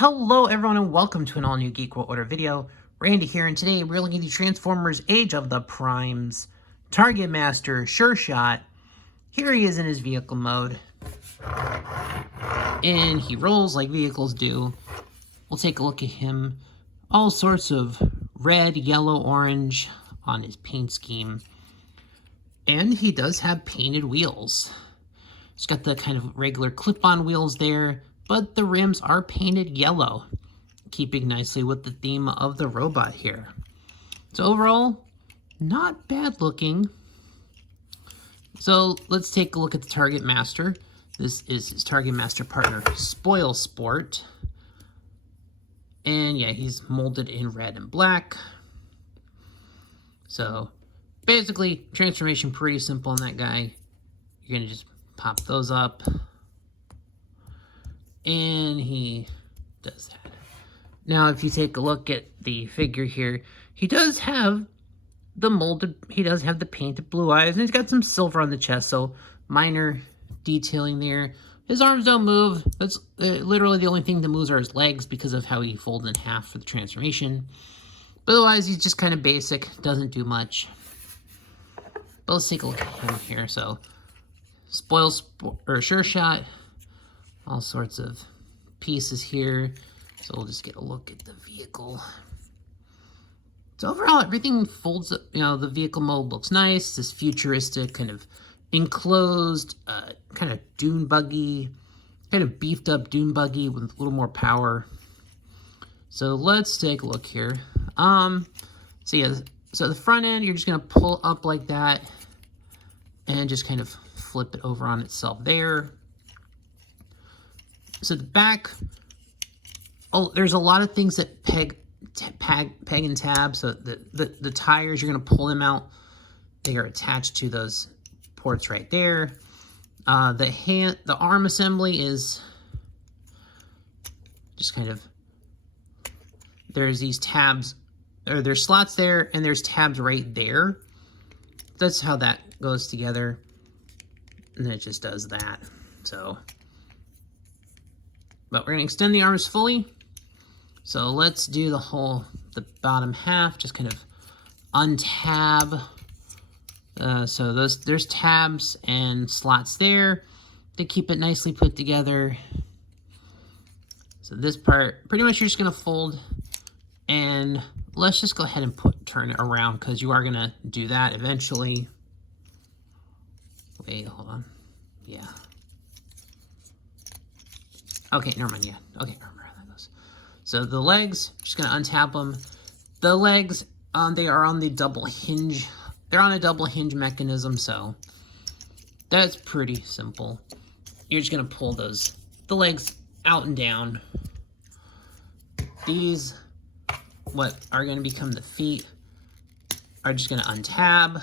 Hello everyone and welcome to an all-new Geek World Order video. Randy here, and today we're looking at the Transformers Age of the Primes Targetmaster Sureshot. Here he is in his vehicle mode, and he rolls like vehicles do. We'll take a look at him. All sorts of red, yellow, orange on his paint scheme. And he does have painted wheels. He's got the kind of regular clip-on wheels there, but the rims are painted yellow, keeping nicely with the theme of the robot here. So overall, not bad looking. So let's take a look at the Targetmaster. This is his Targetmaster partner, Spoil Sport. And yeah, he's molded in red and black. So basically, transformation pretty simple on that guy. You're gonna just pop those up. And he does that. Now, if you take a look at the figure here, he does have the painted blue eyes, and he's got some silver on the chest, so minor detailing there. His arms don't move. That's literally the only thing that moves are his legs because of how he folds in half for the transformation. But otherwise, he's just kind of basic, doesn't do much. But let's take a look at him here. So, Sureshot. All sorts of pieces here. So we'll just get a look at the vehicle. So overall, everything folds up. You know, the vehicle mode looks nice. This futuristic kind of enclosed, kind of dune buggy, kind of beefed up dune buggy with a little more power. So let's take a look here. So yeah, so the front end, you're just gonna pull up like that and just kind of flip it over on itself there. So the back, there's a lot of things that peg and tab. So the tires, you're going to pull them out. They are attached to those ports right there. The arm assembly is just kind of, there's these tabs, or there's slots there, and there's tabs right there. That's how that goes together. And it just does that. So, but we're going to extend the arms fully. So let's do the bottom half, just kind of untab. So there's tabs and slots there to keep it nicely put together. So this part, pretty much you're just going to fold, and let's just go ahead and turn it around, because you are going to do that eventually. Wait, hold on. Yeah. Okay, never mind, yeah. Okay, I remember how that goes. So the legs, just gonna untap them. The legs, they are on the double hinge. They're on a double hinge mechanism, so that's pretty simple. You're just gonna pull the legs out and down. These, what are gonna become the feet, are just gonna untab.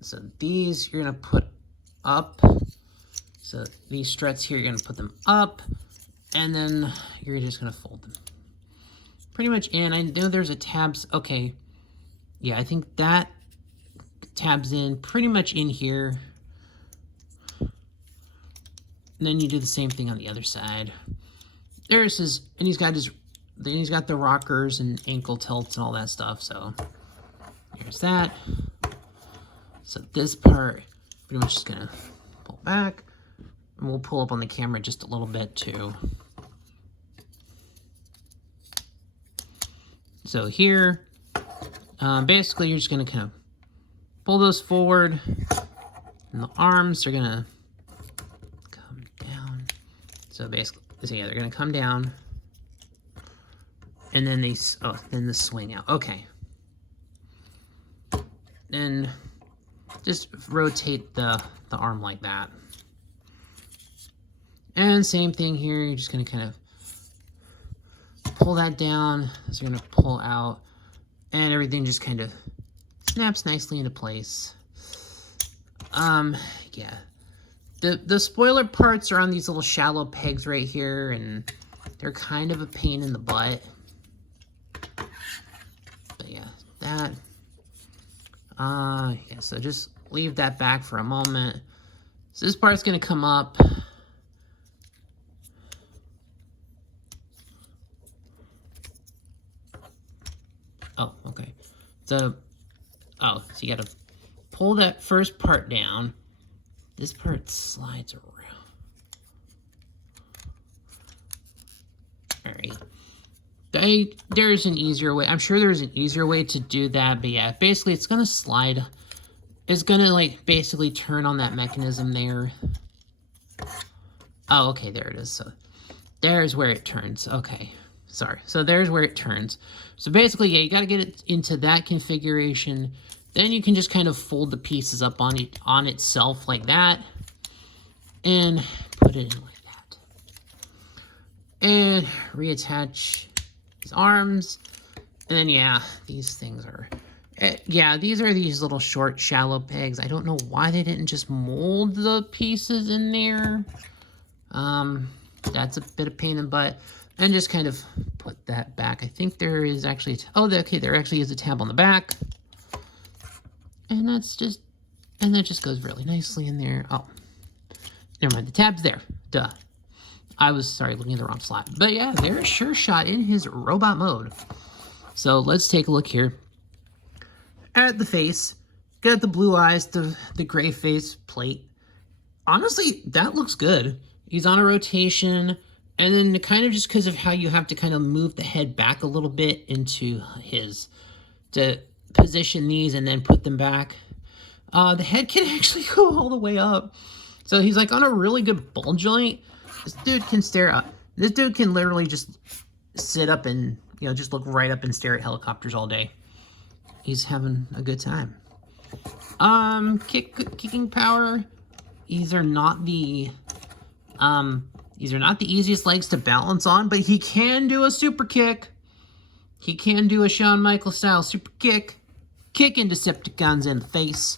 So these, you're gonna put up. So these struts here, you're going to put them up, and then you're just going to fold them. Pretty much in. I know there's a tabs. Okay. Yeah, I think that tabs in pretty much in here. And then you do the same thing on the other side. There's his, and he's got the rockers and ankle tilts and all that stuff. So here's that. So this part, pretty much just going to pull back. And we'll pull up on the camera just a little bit too. So here, basically you're just gonna kind of pull those forward, and the arms are gonna come down. So basically, yeah, they're gonna come down, and then then the swing out. Okay. Then just rotate the arm like that. And same thing here, you're just going to kind of pull that down. So you're going to pull out, and everything just kind of snaps nicely into place. Yeah. The spoiler parts are on these little shallow pegs right here, and they're kind of a pain in the butt. But yeah, that. Yeah, so just leave that back for a moment. So this part's going to come up. Oh, okay. So you gotta pull that first part down. This part slides around. All right. There's an easier way. I'm sure there's an easier way to do that, but yeah, basically it's gonna slide. It's gonna like basically turn on that mechanism there. Oh, okay, there it is. So there's where it turns. Okay, sorry. So there's where it turns. So basically, yeah, you got to get it into that configuration. Then you can just kind of fold the pieces up on itself like that, and put it in like that, and reattach these arms. And then yeah, these things are. Yeah, these are these little short, shallow pegs. I don't know why they didn't just mold the pieces in there. That's a bit of pain in the butt. And just kind of put that back. I think there is actually... okay, there actually is a tab on the back. And that's just... And that just goes really nicely in there. Oh, never mind. The tab's there. Duh. I was, sorry, looking at the wrong slot. But yeah, there's Sureshot in his robot mode. So let's take a look here at the face. Got the blue eyes, the gray face plate. Honestly, that looks good. He's on a rotation, and then kind of just because of how you have to kind of move the head back a little bit into to position these and then put them back. The head can actually go all the way up. So he's like on a really good ball joint. This dude can stare up. This dude can literally just sit up and, just look right up and stare at helicopters all day. He's having a good time. Kicking power. These are not the easiest legs to balance on, but he can do a super kick. He can do a Shawn Michaels style super kick. Kicking Decepticons in the face.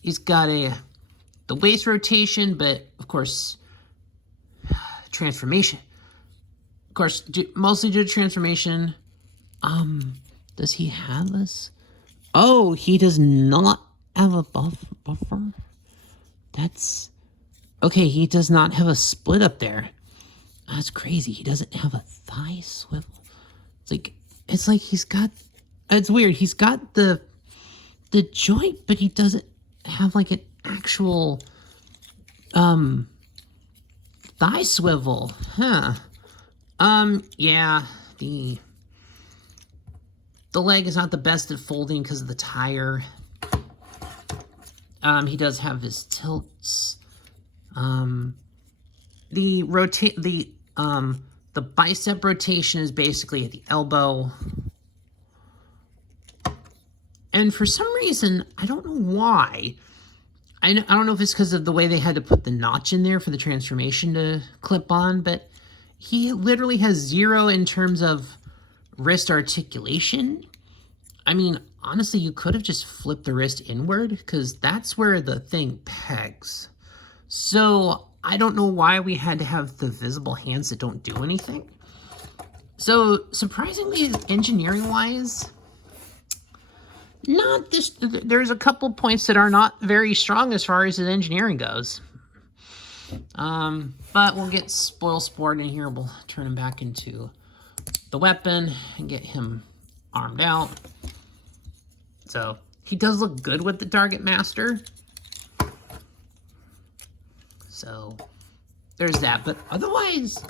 He's got the waist rotation, but of course, transformation. Of course, mostly due to transformation. Does he have this? Oh, he does not have a buffer. That's... Okay, he does not have a split up there. That's crazy. He doesn't have a thigh swivel. It's like he's got... It's weird. He's got the joint, but he doesn't have like an actual thigh swivel. Huh. Yeah, the leg is not the best at folding because of the tire. He does have his tilts. The bicep rotation is basically at the elbow. And for some reason, I don't know why. I don't know if it's because of the way they had to put the notch in there for the transformation to clip on, but he literally has 0 in terms of wrist articulation. I mean, honestly, you could have just flipped the wrist inward because that's where the thing pegs. So I don't know why we had to have the visible hands that don't do anything. So surprisingly, engineering-wise, not this. There's a couple points that are not very strong as far as his engineering goes. But we'll get Spoil Sport in here. We'll turn him back into the weapon and get him armed out. So he does look good with the Targetmaster. So there's that. But otherwise,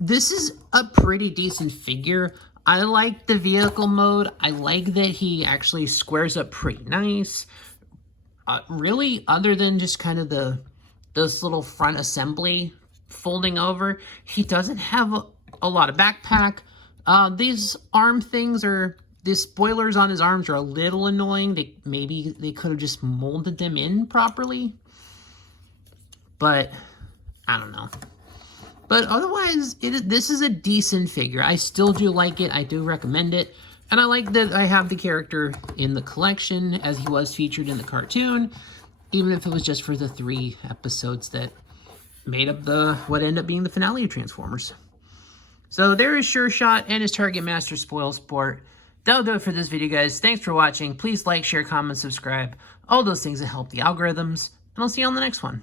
this is a pretty decent figure. I like the vehicle mode. I like that he actually squares up pretty nice. Really, other than just kind of this little front assembly folding over, he doesn't have a lot of backpack. These arm things the spoilers on his arms are a little annoying. Maybe they could have just molded them in properly. But I don't know. But otherwise, this is a decent figure. I still do like it. I do recommend it. And I like that I have the character in the collection as he was featured in the cartoon, even if it was just for the 3 episodes that made up what ended up being the finale of Transformers. So there is Sureshot and his Targetmaster Spoil Sport. That'll do it for this video, guys. Thanks for watching. Please like, share, comment, subscribe. All those things that help the algorithms. And I'll see you on the next one.